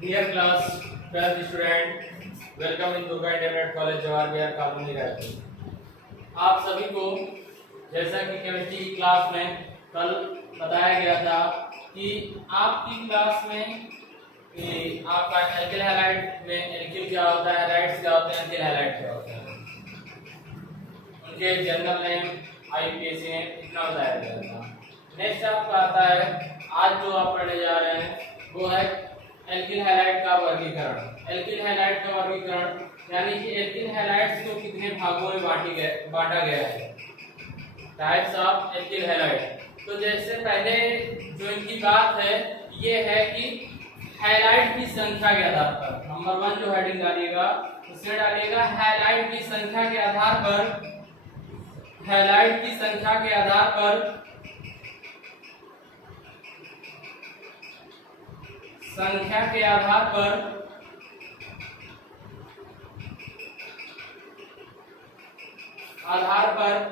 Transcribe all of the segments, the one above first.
Dear class 12th student, welcome in Durga Intermediate College Jawahar Bihar colony Raipur. आप सभी को जैसा कि केमिस्ट्री की क्लास में कल बताया गया था कि आपकी क्लास में कि आपका एल्किल हैलाइड में एल्किल क्या होता है, हैलाइड्स क्या होते हैं, एल्किल हैलाइड क्या होता है, उनके जनरल नेम आईपीएसी ने इतना बताया गया था। नेक्स्ट आपका आता है, आज जो आप पढ़ने जा रहे हैं वो है एल्किल हैलाइड का वर्गीकरण। एल्किल हैलाइड का वर्गीकरण यानी कि एल्किल हैलाइड्स को कितने भागों में बांटा गया है, टाइप्स ऑफ एल्किल हैलाइड। तो जैसे पहले जो इनकी बात है ये है कि हैलाइड की संख्या के आधार पर, नंबर 1 जो हेडिंग डालिएगा उसमें डालिएगा हैलाइड की संख्या के आधार पर, हैलाइड की संख्या के आधार पर संख्या के आधार पर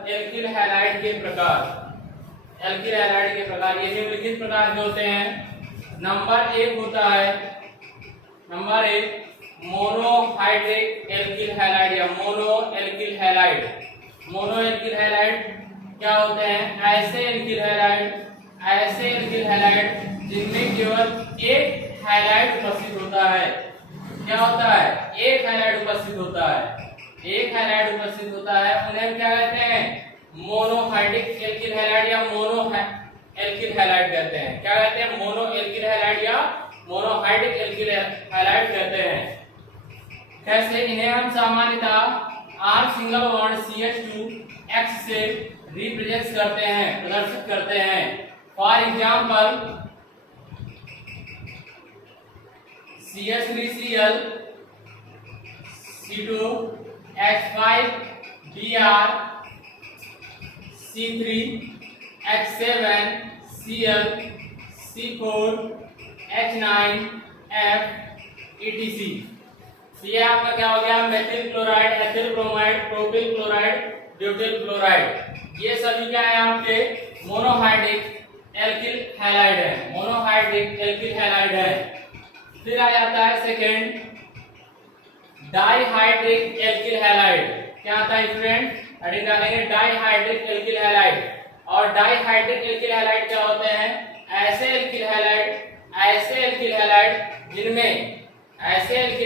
एल्किल हैलाइड के प्रकार, एल्किल हैलाइड के प्रकार ये निम्नलिखित प्रकार के होते हैं। नंबर 1 होता है, नंबर 1 मोनोहाइड्रिक एल्किल हैलाइड या mono alkyl halide. Mono alkyl halide क्या होते हैं? ऐसे एल्किल हैलाइड जिनमें केवल एक हैलाइड उपस्थित होता है। क्या होता है? एक हैलाइड उपस्थित होता है, एक हैलाइड उपस्थित होता है। उन्हें क्या कहते हैं? मोनोहाइड्रिक एल्किल हैलाइड या मोनो एल्किल हैलाइड कहते हैं। क्या कहते हैं? मोनो एल्किल हैलाइड या मोनोहाइड्रिक एल्किल हैलाइड कहते हैं। कैसे? इन्हें हम सामान्यतः R सिंगल बॉन्ड CH2X से रिप्रेजेंट करते हैं, प्रदर्शित करते हैं। For example CH3Cl C2H5 Br C3H7 Cl C4 H9 F etc। ये आपका क्या हो गया? Methyl chloride, ethyl bromide, propyl chloride, butyl chloride. ये सभी क्या है? आपके मोनोहाइड्रिक एल्किल हैलाइड है, मोनोहाइड्रिक एल्किल हैलाइड है। फिर आ जाता है सेकेंड डाइहाइड्रिक एल्किल हैलाइड। क्या आता है स्टूडेंट? हेडिंग डालेंगे डाइहाइड्रिक एल्किल हैलाइड। और डाइहाइड्रिक एल्किल हैलाइड क्या होते हैं? ऐसे एल्किल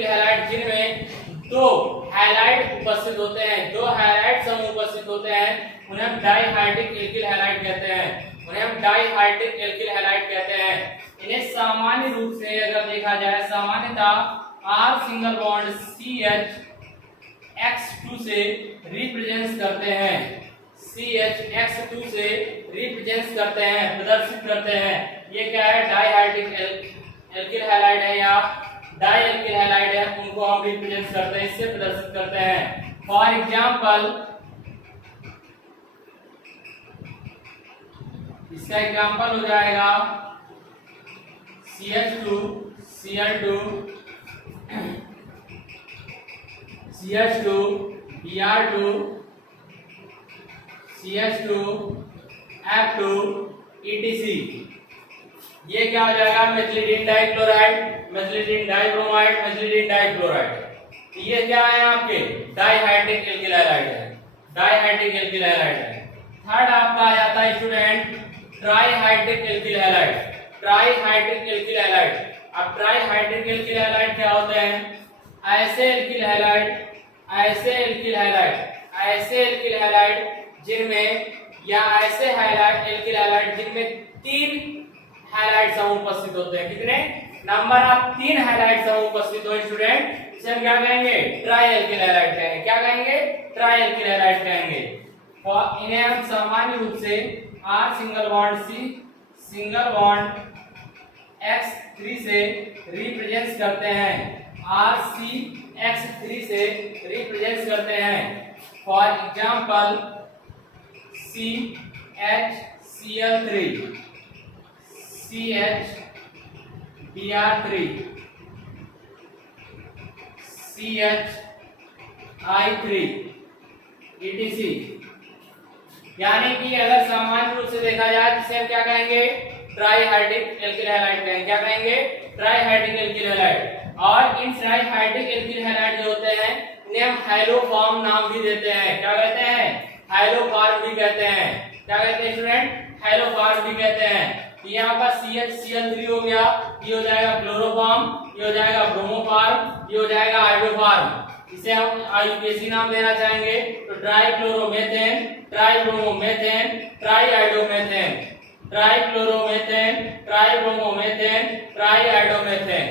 हैलाइड जिनमें दो हैलाइड उपस्थित होते हैं, दो हैलाइड समूह उपस्थित होते हैं, उन्हें हम डाइहाइड्रिक एल्किल हैलाइड कहते हैं, उन्हें हम डाइहाइड्रिक एल्किल हैलाइड कहते हैं। इन्हें सामान्य रूप से अगर देखा जाए, सामान्यतः R सिंगल बॉन्ड CHX2 से रिप्रेजेंट करते हैं, CHX2 से रिप्रेजेंट करते हैं, प्रदर्शित करते हैं। ये क्या है? डाइहाइड्रिक एल्किल हैलाइड है या डाई एल्किल हैलाइड है, उनको हम रिप्रेजेंट करते हैं, इससे प्रदर्शित करते हैं। फॉर एग्जांपल इसका एग्जांपल हो जाएगा CH2 Cl2 CH2 Br2 CH2 F2 etc। ये क्या हो जाएगा? मेथिलीडीन डाइक्लोराइड, मेथिलीडीन डाइब्रोमाइड, मेथिलीडीन डाइक्लोराइड। ये क्या है? आपके डाइहाइड्रिक एल्किल हैलाइड है, डाइहाइड्रिक एल्किल हैलाइड है। थर्ड आपका आ जाता है student trihydric alkyl halide, trihydric alkyl halide. अब ट्राइहाइड्रिक एल्किल हैलाइड क्या होते हैं? ऐसे एल्किल हैलाइड जिनमें या ऐसे एल्किल हैलाइड जिनमें 3 हैलाइड समूह उपस्थित होते हैं। कितने? नंबर ऑफ 3 हैलाइड समूह उपस्थित हो स्टूडेंट, इसे हम क्या कहेंगे? ट्राई एल्किल हैलाइड कहेंगे। क्या कहेंगे? ट्राई एल्किल हैलाइड कहेंगे। और इन्हें हम सामान्य रूप से R single bond C single bond X3 से रिप्रेजेंट करते हैं, RCX3 से रिप्रेजेंट करते हैं। For example CHCl3 CHBr3 CHI3 etc। यानी कि अगर सामान्य रूप से देखा जाए, जिसे हम क्या कहेंगे? ट्राईहाइड्रिक एल्किल हैलाइड कहेंगे। क्या कहेंगे? Trihydric alkyl halide. और इन ट्राईहाइड्रिक एल्किल हैलाइड जो होते हैं इन्हें हम हाइलोफॉर्म नाम भी देते हैं। क्या कहते हैं? हाइलोफॉर्म भी कहते हैं। क्या कहते हैं स्टूडेंट? हाइलोफॉर्म भी कहते हैं। यहाँ पर CH Cl3 हो गया, ये हो जाएगा क्लोरोफॉर्म, ये हो जाएगा ब्रोमोफॉर्म, ये हो जाएगा हाइड्रोफॉर्म। इसे हम आईयूपीएसी नाम देना चाहेंगे तो ट्राइक्लोरोमेथेन, ट्राइब्रोमोमेथेन, ट्राइहाइड्रोमेथेन, ट्राइक्लोरोमेथेन, ट्राइब्रोमोमेथेन, ट्राइहाइड्रोमेथेन।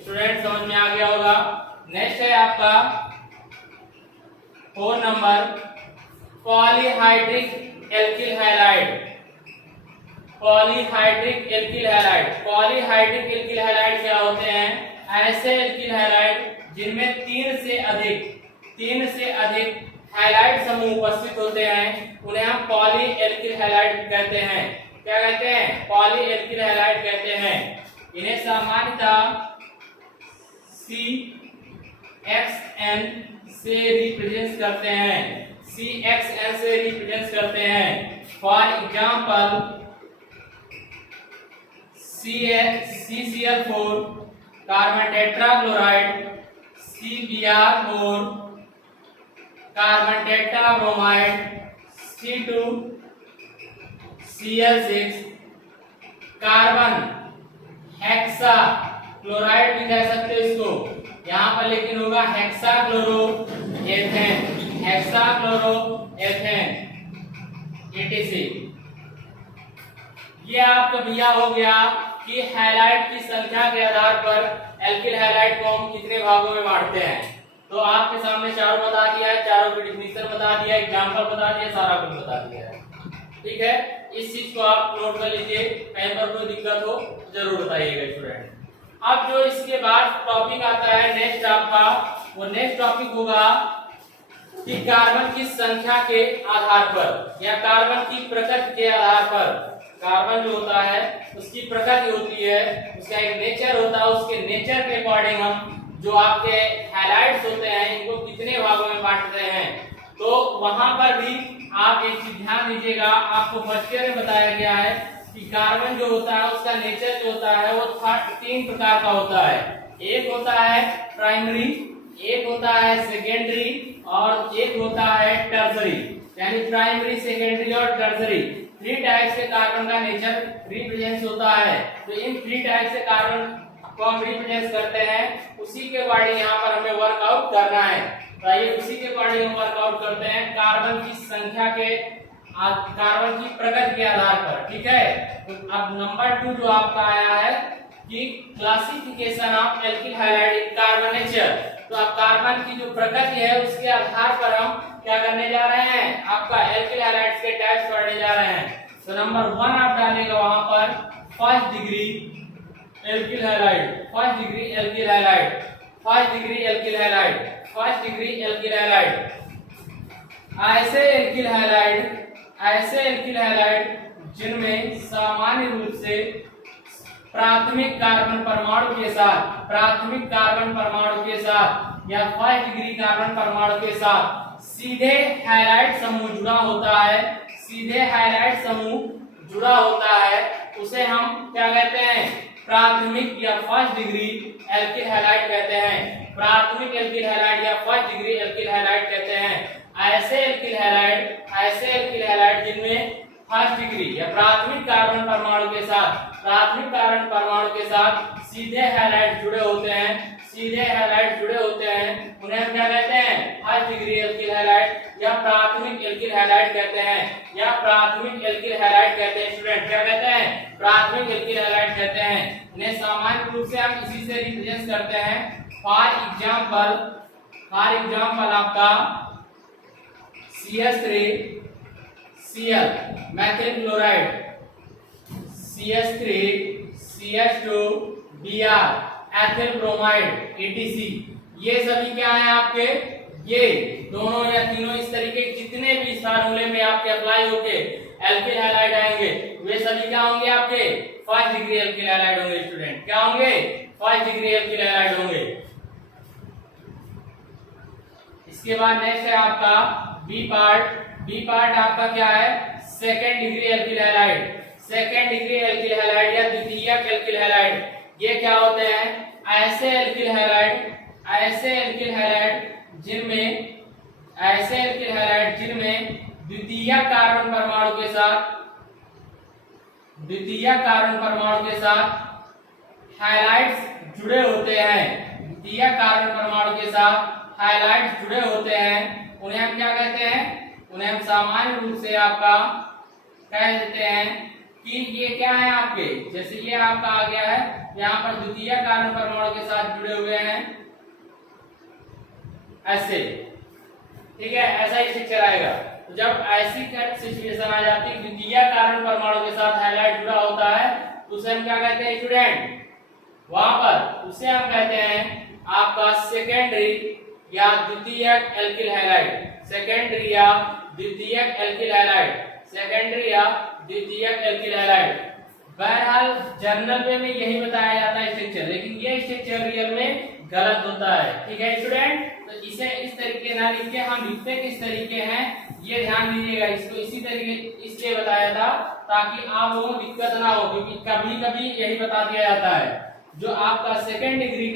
स्टूडेंट समझ में आ गया होगा। नेक्स्ट है आपका 4 number polyhydric alkyl halide. Polyhydric alkyl halide. Polyhydric alkyl halide क्या होते हैं? ऐसे एल्किल हैलाइड जिनमें 3 से अधिक हैलाइड समूह उपस्थित होते हैं उन्हें हम पॉली एल्किल हैलाइड कहते हैं। क्या कहते हैं? पॉली एल्किल हैलाइड कहते हैं। इन्हें सामान्यतः CXN से रिप्रेजेंट करते हैं। CXN से रिप्रेजेंट करते हैं। For example CCl4 carbon tetrachloride, CBr4 carbon tetrabromide, C2Cl6 carbon hexachloride भी कह सकते हो इसको, यहाँ पर लेकिन होगा हेक्साक्लोरोएथेन, हेक्साक्लोरोएथेन ETC। ये आपका भैया हो गया कि हैलाइड की संख्या के आधार पर एल्किल हैलाइड को हम कितने भागों में बांटते हैं। तो आपके सामने चारों बता दिया है, चारों की डिफिनीशन बता दिया, एग्जांपल बता दिया, सारा कुछ बता दिया है। ठीक है, इस चीज को आप नोट कर लीजिए, कहीं पर कोई दिक्कत हो जरूर बताइएगा स्टूडेंट। अब जो इसके बाद टॉपिक आता है नेक्स्ट आपका, वो नेक्स्ट टॉपिक होगा कि कार्बन की संख्या के आधार पर या कार्बन की प्रकृति के आधार पर, कार्बन जो होता है उसकी प्रकृति होती है, उसका एक नेचर होता है, उसके नेचर के अकॉर्डिंग हम जो आपके हैलाइड्स होते हैं इनको कितने भागों में बांटते हैं। तो वहां पर भी आप एक चीज ध्यान दीजिएगा, आपको फर्स्ट ईयर में बताया गया है कि कार्बन जो होता है उसका नेचर जो होता है वो 3 प्रकार का होता है। एक होता है प्राइमरी, एक होता है सेकेंडरी और एक होता है टर्सरी। यानी प्राइमरी, सेकेंडरी और टर्सरी 3 टाइप्स के कार्बन का नेचर रिप्रेजेंट होता है। तो इन 3 टाइप से कार्बन को हम रिप्रेजेंट करते हैं, उसी के अकॉर्डिंग यहाँ पर हमें वर्कआउट करना है। तो आइए उसी के अकॉर्डिंग हम वर्कआउट करते हैं कार्बन की संख्या के, कार्बन की प्रकृति के आधार पर। ठीक है, तो अब नंबर 2 जो आपका आया है कि classification of alkyl halide carbon nature. तो अब कार्बन की जो प्रकृति है उसके आधार पर हम क्या करने जा रहे हैं, आपका एल्किल हैलाइड्स के टाइप्स पढ़ने जा रहे हैं। तो नंबर 1 आप डालेगा वहां पर first degree alkyl halide, first degree alkyl halide, first degree alkyl halide, first degree alkyl halide. ऐसे एल्किल हैलाइड जिनमें सामान्य रूप से प्राथमिक कार्बन परमाणु के साथ या फर्स्ट डिग्री कार्बन परमाणु के साथ सीधे हैलाइड समूह जुड़ा होता है, उसे हम क्या कहते हैं, प्राथमिक या फर्स्ट डिग्री एल्किल हैलाइड कहते हैं। प्राथमिक एल्किल हैलाइड या फर्स्ट डिग्री एल्किल हैलाइड कहते हैं। ऐसे एल्किल हैलाइड जिनमें फर्स्ट डिग्री या प्राथमिक कार्बन परमाणु के साथ सीधे हैलाइड जुड़े होते हैं, उन्हें हम क्या कहते हैं, फर्स्ट डिग्री एल्किल हैलाइड या प्राथमिक एल्किल हैलाइड कहते हैं, स्टूडेंट क्या कहते हैं, प्राथमिक एल्किल हैलाइड कहते हैं। इन्हें सामान्य रूप से हम इसी से रिप्रेजेंट करते हैं। फॉर एग्जांपल आपका CH3Cl Maithil chloride, CH3CH2Br ethyl bromide ETC। ये सभी क्या है आपके, ये दोनों या तीनों इस तरीके जितने भी इस फार्मूले में आपके अप्लाई होके एल्किल हैलाइड आएंगे वे सभी क्या होंगे, आपके फर्स्ट डिग्री एल्किल हैलाइड होंगे। स्टूडेंट क्या होंगे, फर्स्ट डिग्री एल्किल हैलाइड होंगे। इसके बाद नेक्स्ट है आपका बी पार्ट आपका क्या है, second degree alkyl halide. Second degree alkyl halide या द्वितीयक एल्किल हैलाइड, ये क्या होते हैं? ऐसे एल्किल हैलाइड जिनमें द्वितीयक कार्बन परमाणु के साथ हैलाइड्स जुड़े होते हैं। द्वितीयक कार्बन परमाणु के साथ हैलाइड्स जुड़े होते हैं, उन्हें हम क्या कहते हैं? उन्हें हम सामान्य रूप से आपका कह देते हैं कि ये क्या है आपके, जैसे ये आपका आ गया है, यहाँ पर द्वितीय कार्बन परमाणु के साथ जुड़े हुए हैं ऐसे, ठीक है, ऐसा ही स्ट्रक्चर आएगा। तो जब ऐसी सिचुएशन आ जाती है द्वितीय कार्बन परमाणु के साथ हैलाइड जुड़ा होता है, तो उसे हम क्या कहते हैं स्टूडेंट? वहां पर उसे हम कहते हैं आपका सेकेंडरी या द्वितीयक एल्किल हैलाइड, सेकेंडरी या द्वितीयक एल्किल हैलाइड। बहरहाल जर्नल में यही बताया जाता है स्ट्रक्चर, लेकिन ये स्ट्रक्चर रियल में गलत होता है, ठीक है स्टूडेंट। तो इसे इस तरीके ना लिख के हम लिखते किस तरीके हैं ये ध्यान दीजिएगा। इसको इसी तरीके इसलिए बताया था ताकि आप लोगों को दिक्कत ना हो, क्योंकि कभी कभी यही बता दिया जाता है जो आपका सेकेंड डिग्री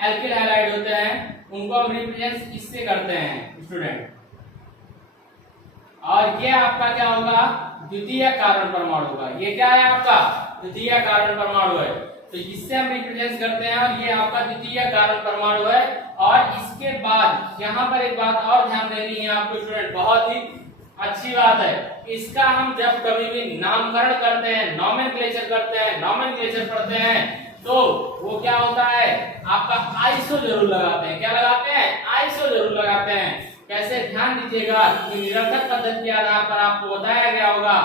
एल्किल हैलाइड होते हैं उनको हम रिप्रेजेंट इससे करते हैं स्टूडेंट, और ये आपका क्या होगा? द्वितीय कार्बन परमाणु होगा। ये क्या है आपका? द्वितीय कार्बन परमाणु है, तो इससे हम रिप्रेजेंट करते हैं और ये आपका द्वितीय कार्बन परमाणु है। और इसके बाद यहाँ पर एक बात और ध्यान देनी है आपको स्टूडेंट, बहुत ही अच्छी बात है, इसका हम जब कभी भी नामकरण करते हैं, नॉमेनक्लेचर करते हैं, नॉमेनक्लेचर पढ़ते हैं, तो वो क्या होता है आपका आइसो जरूर लगाते हैं। क्या लगाते हैं? आइसो जरूर लगाते हैं। कैसे? ध्यान दीजिएगा कि निरर्थक पद्धति के आधार पर आपको बताया गया होगा,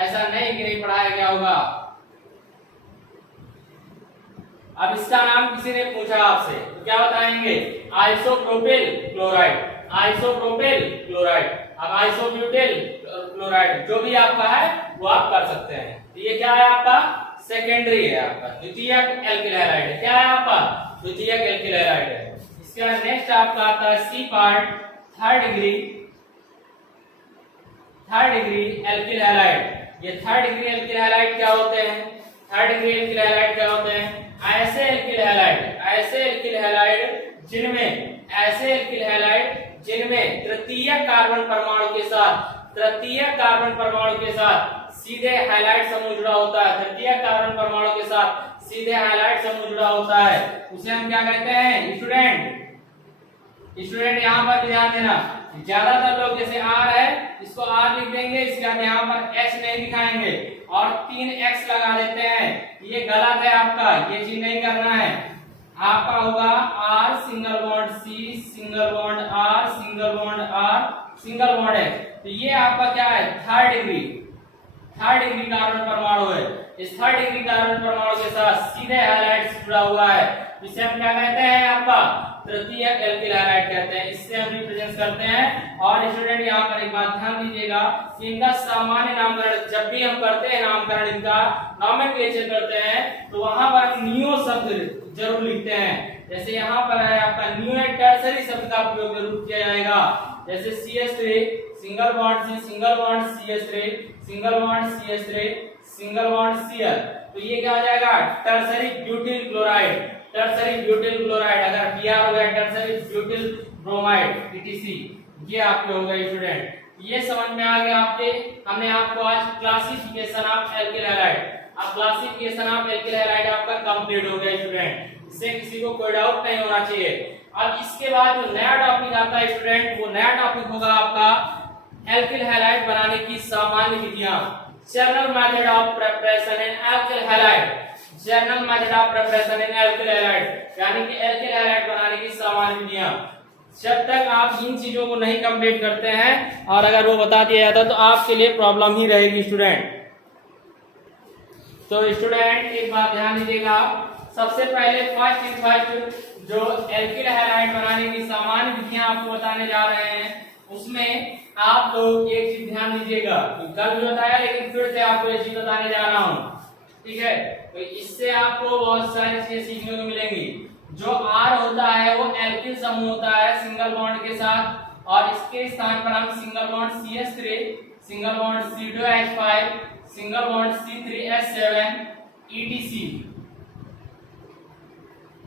ऐसा नहीं कि नहीं पढ़ाया गया होगा। अब इसका नाम किसी ने पूछा आपसे तो क्या बताएंगे? Isopropyl chloride. अब आइसोब्यूटिल क्लोराइड जो भी आपका है वो आप कर सकते हैं। तो ये क्या है आपका? सेकेंडरी है, आपका द्वितीयक एल्किल हैलाइड है। क्या है आपका? द्वितीयक एल्किल हैलाइड है। इसके बाद नेक्स्ट आपका आता है C part, third degree alkyl halide. ये थर्ड डिग्री एल्किल हैलाइड क्या होते हैं? थर्ड डिग्री एल्किल हैलाइड क्या होते हैं? ऐसे एल्किल हैलाइड जिनमें तृतीय कार्बन परमाणु के साथ सीधे हैलाइड समूह जुड़ा होता है। तृतीय कार्बन परमाणु के साथ सीधे हैलाइड समूह जुड़ा होता है, उसे हम क्या कहते हैं स्टूडेंट? यहाँ पर ध्यान देना, ज्यादातर लोग जैसे R है इसको R लिख देंगे, इसके बाद यहाँ पर H नहीं दिखाएंगे और 3x लगा देते हैं। ये गलत है आपका, ये चीज नहीं करना है। आपका होगा R single bond C single bond R single bond R single bond H। तो ये आपका क्या है? थर्ड डिग्री कार्बन परमाणु है। इस थर्ड डिग्री कार्बन परमाणु के साथ सीधे हैलाइड जुड़ा हुआ है, इसे हम क्या कहते हैं? आपका तृतीयक एल्किल हैलाइड कहते हैं। इससे हम रिप्रेजेंट करते हैं। और स्टूडेंट यहाँ पर एक बात ध्यान दीजिएगा कि इनका सामान्य नामकरण जब भी हम करते हैं, नामकरण इनका नॉमेनक्लेचर करते हैं, तो वहां पर हम नियो शब्द जरूर लिखते हैं। जैसे यहाँ पर है आपका नियो एक टर्सरी शब्द का उपयोग जरूर किया जाएगा, जैसे CH3 single bond C single bond CH3 single bond CH3 single bond Cl। तो ये क्या हो जाएगा? Tertiary butyl chloride. अगर Br हो गया टर्सरी ब्यूटिल ब्रोमाइड etc। ये आपके हो गए स्टूडेंट। ये समझ में आ गया आपके। हमने आपको आज क्लासिफिकेशन ऑफ एल्किल हैलाइड, अब क्लासिफिकेशन ऑफ एल्किल हैलाइड आपका कंप्लीट हो गया स्टूडेंट। इससे किसी को कोई डाउट नहीं होना चाहिए। अब इसके बाद जो नया टॉपिक आता है स्टूडेंट, वो नया टॉपिक होगा आपका एल्किल हैलाइड बनाने की सामान्य विधियां, general method of preparation in alkyl halide. यानी कि एल्किल हैलाइड बनाने की सामान्य विधियां। जब तक आप इन चीजों को नहीं कंप्लीट करते हैं और अगर वो बता दिया जाता तो आपके लिए प्रॉब्लम ही रहेगी स्टूडेंट। तो स्टूडेंट एक बात ध्यान दीजिएगा, सबसे पहले फर्स्ट जो एल्किल हैलाइड बनाने की सामान्य विधियां आपको बताने जा रहे हैं, उसमें आप लोग एक चीज ध्यान दीजिएगा, कल भी बताया लेकिन फिर से आपको ये चीज बताने जा रहा हूँ, ठीक है। तो इससे आपको बहुत सारी चीजें सीखने को मिलेंगी। जो R होता है वो एल्किल समूह होता है सिंगल बॉन्ड के साथ, और इसके स्थान पर हम single bond single bond C2H5, single bond C3H7 etc।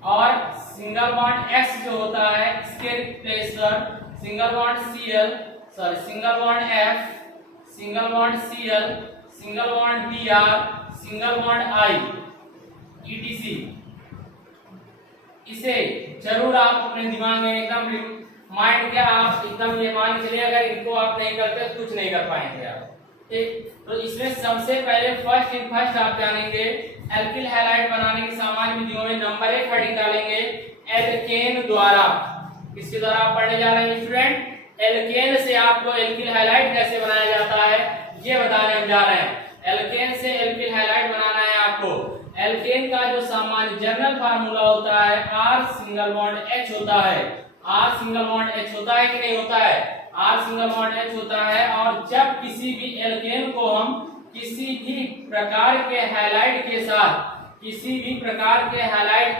और सिंगल बॉन्ड X जो होता है इसके रिप्लेस पर single bond single bond F, single bond Cl, single bond Br, single bond I etc। इसे जरूर आप अपने दिमाग में एकदम माइंड क्या आप एकदम ये मान के चलिए, अगर इनको आप नहीं करते तो कुछ नहीं कर पाएंगे आप। ठीक, तो इसमें सबसे पहले फर्स्ट आप जानेंगे एल्किल हैलाइड बनाने की सामान्य विधियों में नंबर 1 हेडिंग डालेंगे एल्केन द्वारा। किसके द्वारा आप पढ़ने जा रहे हैं स्टूडेंट? एल्केन से आपको एल्किल हैलाइड कैसे बनाया जाता है ये बताने हम जा रहे हैं। एल्केन से एल्किल हैलाइड बनाना है आपको। एल्केन का जो सामान्य जनरल फार्मूला होता है R सिंगल बॉन्ड H होता है। R सिंगल बॉन्ड H होता है कि नहीं होता है? R सिंगल बॉन्ड H होता है। और जब किसी भी एल्केन को हम किसी भी प्रकार के हैलाइड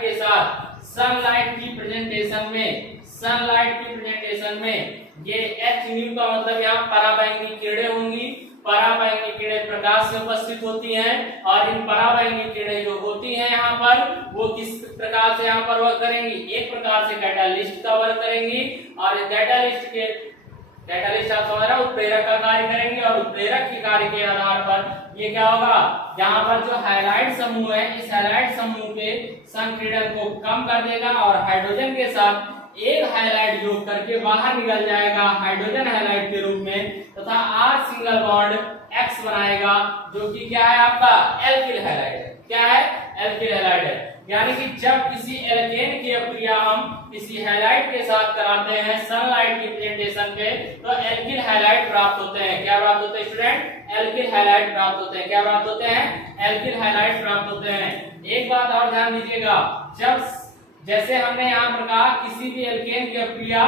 के साथ सनलाइट की प्रेजेंटेशन में ये H न्यू का मतलब यहाँ पराबैंगनी किरणें होंगी। पराबैंगनी किरणें प्रकाश से उपस्थित होती हैं और इन पराबैंगनी किरणें जो होती हैं यहाँ पर वो किस प्रकार से यहाँ पर वर्क करेंगी? एक प्रकार से कैटालिस्ट का वर्क करेंगी और कैटालिस्ट आप समझ रहे हो उत्प्रेरक का कार्य करेंगे और उत्प्रेरक के कार्य के आधार पर ये क्या होगा? यहाँ पर जो हैलाइड समूह है इस हैलाइड समूह के संक्रीडन को कम कर देगा और हाइड्रोजन के साथ एक हैलाइड योग करके बाहर निकल जाएगा हाइड्रोजन हैलाइड के रूप में तथा R सिंगल बॉन्ड X बनाएगा जो कि क्या है आपका? एल्किल हैलाइड है। क्या है? एल्किल हैलाइड है। यानी कि जब किसी एल्केन की अभिक्रिया हम किसी हैलाइड के साथ कराते हैं सनलाइट की प्रेजेंटेशन पे तो एल्किल हैलाइड प्राप्त होते हैं। क्या प्राप्त होते हैं स्टूडेंट? एल्किल हैलाइड प्राप्त होते हैं। क्या प्राप्त होते हैं? एल्किल हैलाइड प्राप्त होते हैं। एक बात और ध्यान दीजिएगा, जब जैसे हमने यहाँ पर कहा किसी भी एल्केन की अभिक्रिया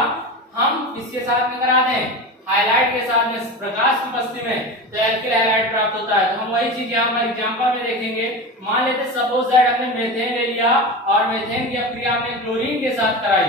हम किसके साथ में करा दें? हाइलाइट के साथ में प्रकाश की उपस्थिति में तो एल्किल हैलाइड प्राप्त होता है। तो हम वही चीज यहाँ पर एग्जांपल में देखेंगे। मान लेते सपोज दैट हमने मेथेन ले लिया और मेथेन की अभिक्रिया हमने क्लोरीन के साथ कराई।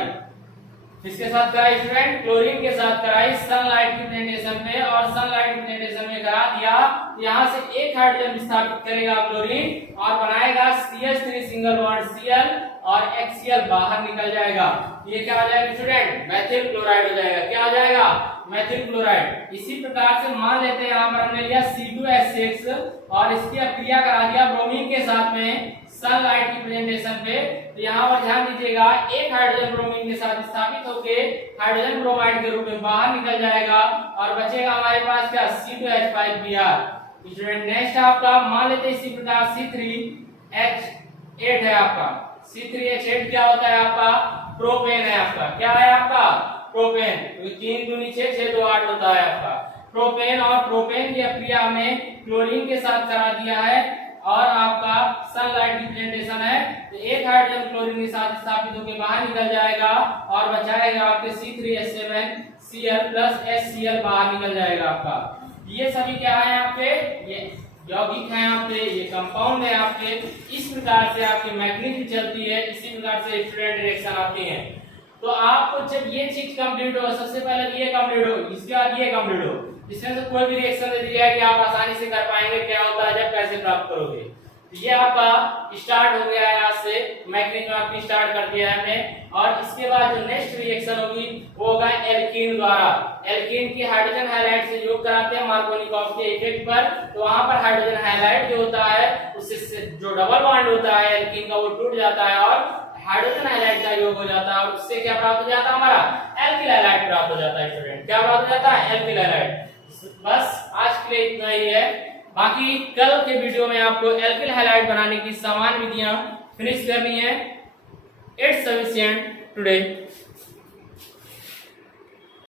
किसके साथ कराई स्टूडेंट? क्लोरीन के साथ कराई सनलाइट की प्रेजेंटेशन में और सनलाइट की प्रेजेंटेशन में करा दिया तो यहाँ से एक हाइड्रोजन विस्थापित करेगा क्लोरीन और बनाएगा CH3 सिंगल बॉन्ड Cl और HCl बाहर निकल जाएगा। ये क्या हो जाएगा स्टूडेंट? मेथिल क्लोराइड हो जाएगा। क्या हो जाएगा? Methyl chloride. इसी प्रकार से मान लेते हैं यहाँ पर हमने लिया C2H6 और इसकी अभिक्रिया करा दिया ब्रोमीन के साथ में सनलाइट की प्रेजेंटेशन पे तो यहाँ पर ध्यान दीजिएगा एक हाइड्रोजन ब्रोमीन के साथ स्थापित होके हाइड्रोजन ब्रोमाइड के रूप में बाहर निकल जाएगा और बचेगा हमारे पास क्या? C2H5Br। स्टूडेंट नेक्स्ट आपका मान लेते हैं इसी प्रकार C3H8 है आपका। C3H8 क्या होता है आपका? प्रोपेन है आपका। क्या है आपका? प्रोपेन। तो 3 दूनी 6 6 2 8 होता है आपका प्रोपेन। और प्रोपेन की अभिक्रिया में क्लोरीन के साथ करा दिया है और आपका सनलाइट की प्रेजेंटेशन है तो एक हाइड्रोजन क्लोरीन के साथ स्थापित होकर बाहर निकल जाएगा और बचाएगा आपके C3H7Cl प्लस HCl बाहर निकल जाएगा आपका। ये सभी क्या है आपके? ये यौगिक हैं आपके, ये कंपाउंड है आपके। इस प्रकार से आपकी मैकेनिज्म चलती है, इसी प्रकार से स्टूडेंट रिएक्शन आती है। तो आपको जब ये चीज कंप्लीट हो, सबसे पहले ये कंप्लीट हो, इसके बाद ये कंप्लीट हो, इसमें से कोई भी रिएक्शन दे दिया है कि आप आसानी से कर पाएंगे क्या होता है जब कैसे प्राप्त करोगे। ये आपका स्टार्ट हो गया है, आज से मैकेनिज्म आपकी स्टार्ट कर दिया है हमने। और इसके बाद जो नेक्स्ट रिएक्शन होगी वो होगा एल्कीन द्वारा। एल्कीन की हाइड्रोजन हाइलाइड से योग कराते हैं मार्कोनिकॉफ के इफेक्ट पर, तो वहां पर हाइड्रोजन हाइलाइड जो होता है उससे जो डबल बॉन्ड होता है एल्कीन का वो टूट जाता है और हाइड्रोजन हाइलाइड का योग हो जाता है और उससे क्या प्राप्त हो जाता है? हमारा एल्किल हाइलाइड प्राप्त हो जाता है स्टूडेंट। क्या प्राप्त हो जाता है? Alkyl halide. बस आज के लिए इतना ही है, बाकी कल के वीडियो में आपको एल्किल हाइलाइड बनाने की समान विधियां फिनिश करनी है। It's sufficient today.